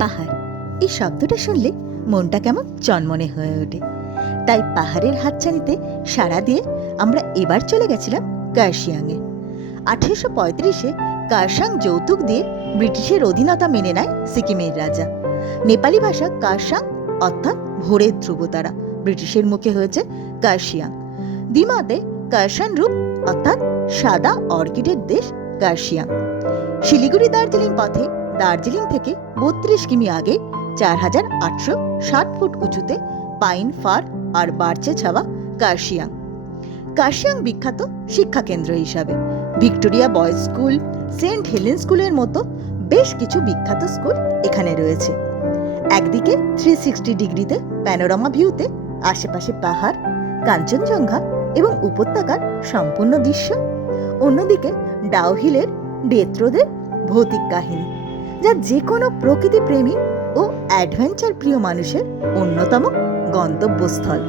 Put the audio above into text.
পাহাড় এই শব্দটা শুনলে মনটা কেমন চনমনে হয়ে ওঠে। তাই পাহাড়ের হাতছানিতে সাড়া দিয়ে আমরা এবার চলে গেছিলাম কার্শিয়াংয়ে। 1835-এ কার্শাং যৌতুক দিয়ে ব্রিটিশের অধীনতা মেনে নেয় সিকিমের রাজা। নেপালি ভাষা কার্শাং অর্থাৎ ভোরের ধ্রুবতারা, ব্রিটিশের মুখে হয়েছে কার্শিয়াং। দ্বিমাতে কার্শান রূপ অর্থাৎ সাদা অর্কিডের দেশ কার্শিয়াং। শিলিগুড়ি দার্জিলিং পথে দার্জিলিং থেকে 32 কিমি আগে 4860 ফুট উঁচুতে পাইন ফার আর বার্চে ছাওয়া কার্শিয়াং। কার্শিয়াং বিখ্যাত শিক্ষা কেন্দ্র হিসাবে Victoria boys school, Saint Helen স্কুলের মতো বেশ কিছু বিখ্যাত স্কুল এখানে রয়েছে। একদিকে 360 ডিগ্রিতে প্যানোরামা ভিউতে আশেপাশে পাহাড়, কাঞ্চনজঙ্ঘা এবং উপত্যকার সম্পূর্ণ দৃশ্য, অন্যদিকে ডাউহিলের ডেথ রোডের ভৌতিক কাহিনী, যা যে কোনো প্রকৃতি প্রেমী ও অ্যাডভেঞ্চার প্রিয় মানুষের অন্যতম গন্তব্যস্থল।